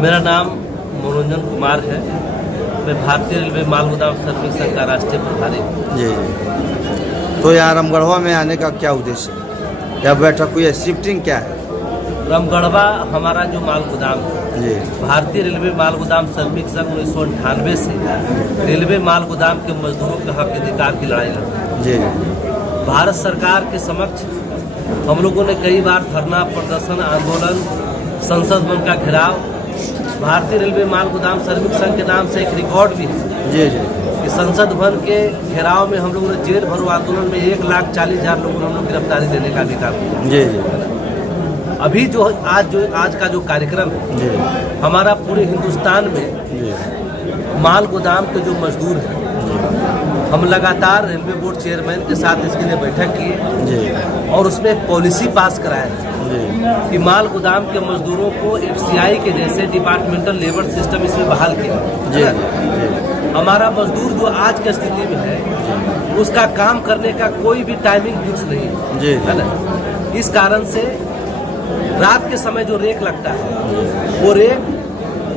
मेरा नाम मनोरंजन कुमार है। मैं भारतीय रेलवे माल गोदाम सर्विस संघ का राष्ट्रीय प्रभारी हूँ। जी जी। तो यहाँ रामगढ़वा में आने का क्या उद्देश्य है? या बैठक हुई है? शिफ्टिंग क्या है? रामगढ़वा हमारा जो माल गोदाम है, जी, भारतीय रेलवे माल गोदाम श्रमिक संघ 1998 से रेलवे माल गोदाम के मजदूरों के हक अधिकार की लड़ाई लड़ता है। जी भारत सरकार के समक्ष हम लोगों ने कई बार धरना प्रदर्शन, आंदोलन, संसद भवन का घेराव, भारतीय रेलवे माल गोदाम श्रमिक संघ के नाम से एक रिकॉर्ड भी है जी जी कि संसद भवन के घेराव में हम लोगों ने जेल भरो आंदोलन में 1,40,000 लोगों ने हम लोग गिरफ्तारी देने का भी काम किया। जी जी। अभी आज का जो कार्यक्रम है, जी हमारा पूरे हिंदुस्तान में जी माल गोदाम के जो मजदूर हैं, हम लगातार रेलवे बोर्ड चेयरमैन के साथ इसके लिए बैठक किए जी और उसमें एक पॉलिसी पास कराया जी कि माल गोदाम के मजदूरों को FCI के जैसे डिपार्टमेंटल लेबर सिस्टम इसमें बहाल किया। जी जी। हमारा मजदूर जो आज की स्थिति में है, उसका काम करने का कोई भी टाइमिंग फिक्स नहीं है, जी है ना। इस कारण से रात के समय जो रेक लगता है, वो रेक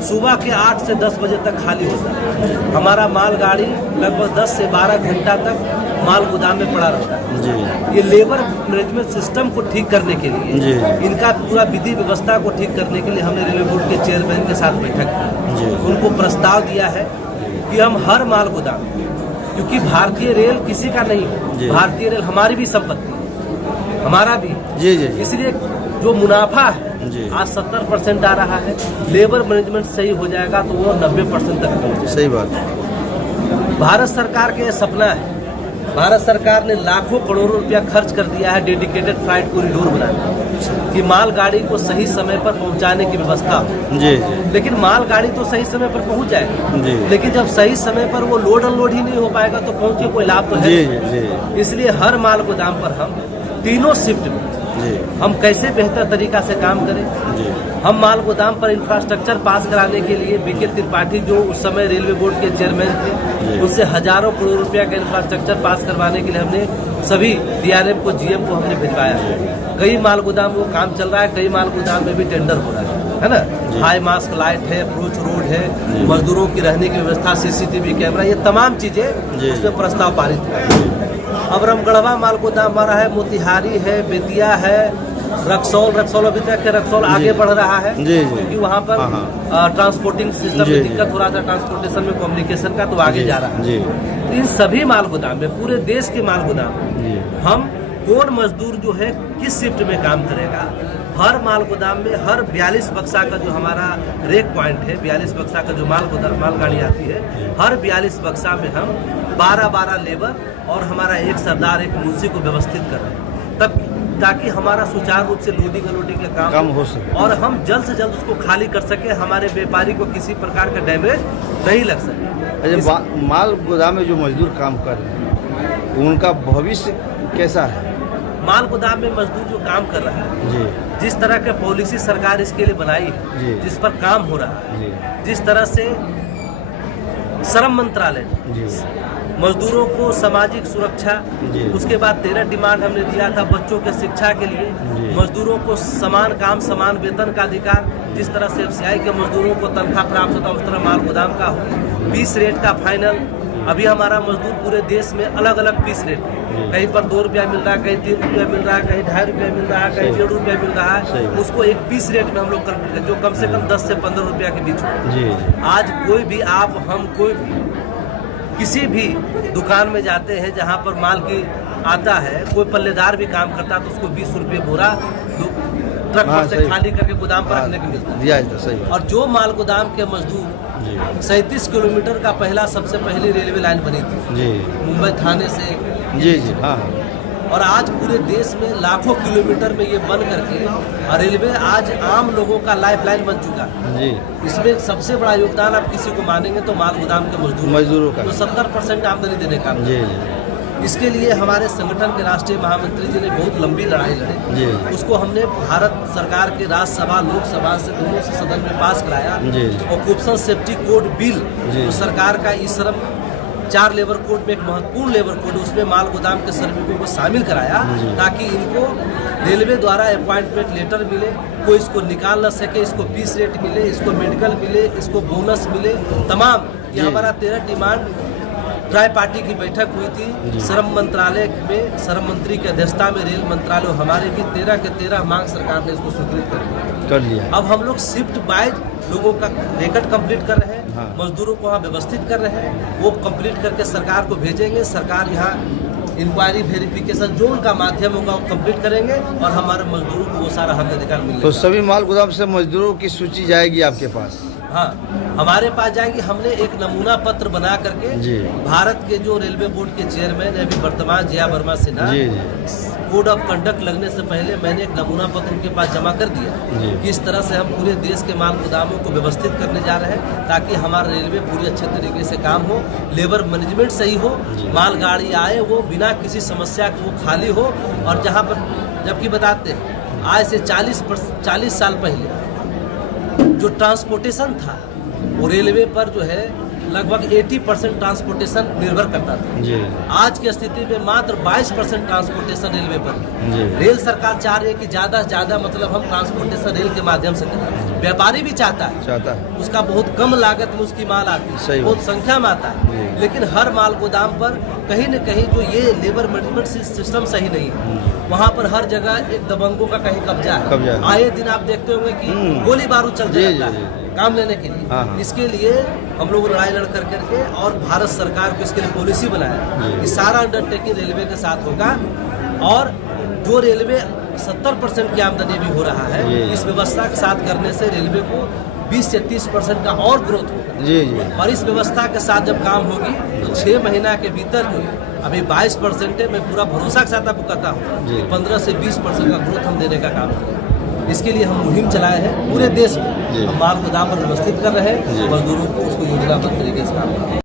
सुबह के 8 से 10 बजे तक खाली होता है। हमारा माल गाड़ी लगभग 10 से 12 घंटा तक माल गोदाम में पड़ा रहता है। जी। ये लेबर मैनेजमेंट सिस्टम को ठीक करने के लिए, जी। इनका पूरा विधि व्यवस्था को ठीक करने के लिए हमने रेलवे बोर्ड के चेयरमैन के साथ बैठक की। जी। उनको प्रस्ताव दिया है कि हम हर माल गोदाम, क्योंकि भारतीय रेल किसी का नहीं है, भारतीय रेल हमारी भी संपत्ति है, हमारा भी, जी जी। इसलिए जो मुनाफा है जी। आज 70% आ रहा है, लेबर मैनेजमेंट सही हो जाएगा तो वो 90% तक पहुँच जाएगा। सही बात है। भारत सरकार का ये सपना है। भारत सरकार ने लाखों करोड़ों रुपया खर्च कर दिया है डेडिकेटेड फ्लाइट कॉरिडोर बनाने कि माल गाड़ी को सही समय पर पहुंचाने की व्यवस्था हो। जी जी। लेकिन माल गाड़ी तो सही समय पर पहुंच जाएगा, जी। लेकिन जब सही समय पर वो लोड अनलोड ही नहीं हो पाएगा तो पहुंचे कोई लाभ तो है जी नहीं। जी जी। इसलिए हर माल गोदाम पर हम तीनों शिफ्ट में जी हम कैसे बेहतर तरीका से काम करें। जी। हम माल गोदाम पर इंफ्रास्ट्रक्चर पास कराने के लिए BK त्रिपाठी जो उस समय रेलवे बोर्ड के चेयरमैन थे, उनसे हजारों करोड़ रुपया का इंफ्रास्ट्रक्चर पास करवाने के लिए हमने सभी DRM को, GM को हमने भिजवाया है। कई माल गोदाम वो काम चल रहा है, कई माल गोदाम में भी टेंडर हो रहा है ना। हाई मास्क लाइट है, अप्रोच रोड है, मजदूरों की रहने की व्यवस्था, CCTV कैमरा, ये तमाम चीजें उसमें प्रस्ताव पारित है। अब रामगढ़वा माल गोदाम हमारा है, मोतिहारी है, बेतिया है, रक्सौल अभी तक है, रक्सौल आगे बढ़ रहा है क्योंकि वहाँ पर ट्रांसपोर्टिंग सिस्टम में दिक्कत हो रहा था, ट्रांसपोर्टेशन में कम्युनिकेशन का, तो आगे जा रहा है। तो इन सभी माल गोदाम में, पूरे देश के माल गोदाम में हम कौन मजदूर जो है किस शिफ्ट में काम करेगा, हर माल गोदाम में हर 42 बक्सा का जो हमारा रेक पॉइंट है, 42 बक्सा का जो माल गाड़ी आती है, हर 42 बक्सा में हम 12 लेबर और हमारा एक सरदार, एक मुंशी को व्यवस्थित कर रहे हैं, तब ताकि हमारा सुचारू रूप से लोडिंग अनलोडिंग का काम हो सके और हम जल्द से जल्द उसको खाली कर सके, हमारे व्यापारी को किसी प्रकार का डैमेज नहीं लग सके। माल गोदाम में जो मजदूर काम कर रहे हैं, उनका भविष्य कैसा है? माल गोदाम में मजदूर जो काम कर रहा है जी, जिस तरह के पॉलिसी सरकार इसके लिए बनाई है, जिस पर काम हो रहा है, जिस तरह से श्रम मंत्रालय मजदूरों को सामाजिक सुरक्षा, उसके बाद 13 डिमांड हमने दिया था बच्चों के शिक्षा के लिए, मजदूरों को समान काम समान वेतन का अधिकार, जिस तरह से FCI के मजदूरों को तनख्वाह प्राप्त होता है उस तरह माल गोदाम का हो। पीस रेट का फाइनल, अभी हमारा मजदूर पूरे देश में अलग अलग पीस रेट है, कहीं पर 2 रुपया मिल रहा है, कहीं 3 रुपया मिल रहा है, कहीं 2.5 रुपया मिल रहा है, कहीं 1.5 रुपया मिल रहा है, उसको एक पीस रेट में हम लोग कर जो कम से कम 10 से 15 रुपया के बीच हो। आज कोई भी आप, हम, कोई भी किसी भी दुकान में जाते हैं जहां पर माल की आता है, कोई पल्लेदार भी काम करता है तो उसको 20 रुपये बोरा ट्रक पर से खाली करके गोदाम पर रखने को मिलता है। और जो माल गोदाम के मजदूर 37 किलोमीटर का पहला सबसे पहली रेलवे लाइन बनी थी मुंबई थाने से, और आज पूरे देश में लाखों किलोमीटर में ये बन करके और रेलवे आज आम लोगों का लाइफलाइन बन चुका है। इसमें सबसे बड़ा योगदान आप किसी को मानेंगे तो माल गोदाम के मजदूरों का, तो 70% आमदनी देने का। इसके लिए हमारे संगठन के राष्ट्रीय महामंत्री जी ने बहुत लंबी लड़ाई लड़ी, उसको हमने भारत सरकार के राज्यसभा लोकसभा से दोनों से सदन में पास कराया और कुप्सन सेफ्टी कोड बिल जो सरकार का ई श्रम 4 लेबर कोड में एक महत्वपूर्ण लेबर कोड, उसमें माल गोदाम के श्रमिकों को शामिल कराया ताकि इनको रेलवे द्वारा अपॉइंटमेंट लेटर मिले, कोई इसको निकाल न सके, इसको फीस रेट मिले, इसको मेडिकल मिले, इसको बोनस मिले, तमाम ये हमारा 13 डिमांड ट्राई पार्टी की बैठक हुई थी श्रम मंत्रालय में, श्रम मंत्री की अध्यक्षता में रेल मंत्रालय, हमारे भी 13 के 13 मांग सरकार ने इसको स्वीकृत कर लिया। अब हम लोग शिफ्ट वाइज लोगों का रिकॉर्ड कंप्लीट कर रहे हैं, मजदूरों को वहाँ व्यवस्थित कर रहे हैं, वो कंप्लीट करके सरकार को भेजेंगे, सरकार यहाँ इंक्वायरी वेरिफिकेशन जो उनका माध्यम होगा वो कंप्लीट करेंगे और हमारे मजदूरों को वो सारा हक अधिकार मिलेगा। तो सभी माल गोदाम से मजदूरों की सूची जाएगी आपके पास? हाँ, हमारे पास जाएगी। हमने एक नमूना पत्र बना करके भारत के जो रेलवे बोर्ड के चेयरमैन अभी वर्तमान Jaya Verma Sinha, code of conduct लगने से पहले मैंने एक नमूना पत्र उनके पास जमा कर दिया कि इस तरह से हम पूरे देश के माल गोदामों को व्यवस्थित करने जा रहे हैं ताकि हमारा रेलवे पूरी अच्छे तरीके से काम हो, लेबर मैनेजमेंट सही हो, मालगाड़ी आए वो बिना किसी समस्या के वो खाली हो। और जहाँ पर जबकि बताते हैं आज से 40 साल पहले जो ट्रांसपोर्टेशन था वो रेलवे पर जो है लगभग 80% ट्रांसपोर्टेशन निर्भर करता था। आज की स्थिति में मात्र 22% ट्रांसपोर्टेशन रेलवे पर। रेल सरकार चाह रही है कि ज्यादा से ज्यादा मतलब हम ट्रांसपोर्टेशन रेल के माध्यम से करें। व्यापारी भी चाहता है उसका बहुत कम लागत में उसकी माल आती है, बहुत संख्या में आता है, लेकिन हर माल गोदाम पर कहीं न कहीं जो ये लेबर मैनेजमेंट सिस्टम सही नहीं है, वहाँ पर हर जगह एक दबंगों का कहीं कब्जा है। आए दिन आप देखते होंगे कि गोली बारूद चलते रहता है काम लेने के लिए। इसके लिए हम लोग लड़ाई लड़ करके और भारत सरकार को इसके लिए पॉलिसी बनाया कि सारा अंडरटेकिंग रेलवे के साथ होगा और जो रेलवे 70% की आमदनी भी हो रहा है, इस व्यवस्था के साथ करने से रेलवे को 20 से 30% का और ग्रोथ होगा। और इस व्यवस्था के साथ जब काम होगी तो 6 महीना के भीतर जो अभी 22% है, मैं पूरा भरोसा के साथ आपको कहता हूँ कि 15 से 20% का ग्रोथ हम देने का काम करेंगे। इसके लिए हम मुहिम चलाए हैं पूरे देश में, हम माल गोदाम पर व्यवस्थित कर रहे हैं, मजदूरों को उसको योजनाबद्ध तरीके से काम कर रहे हैं।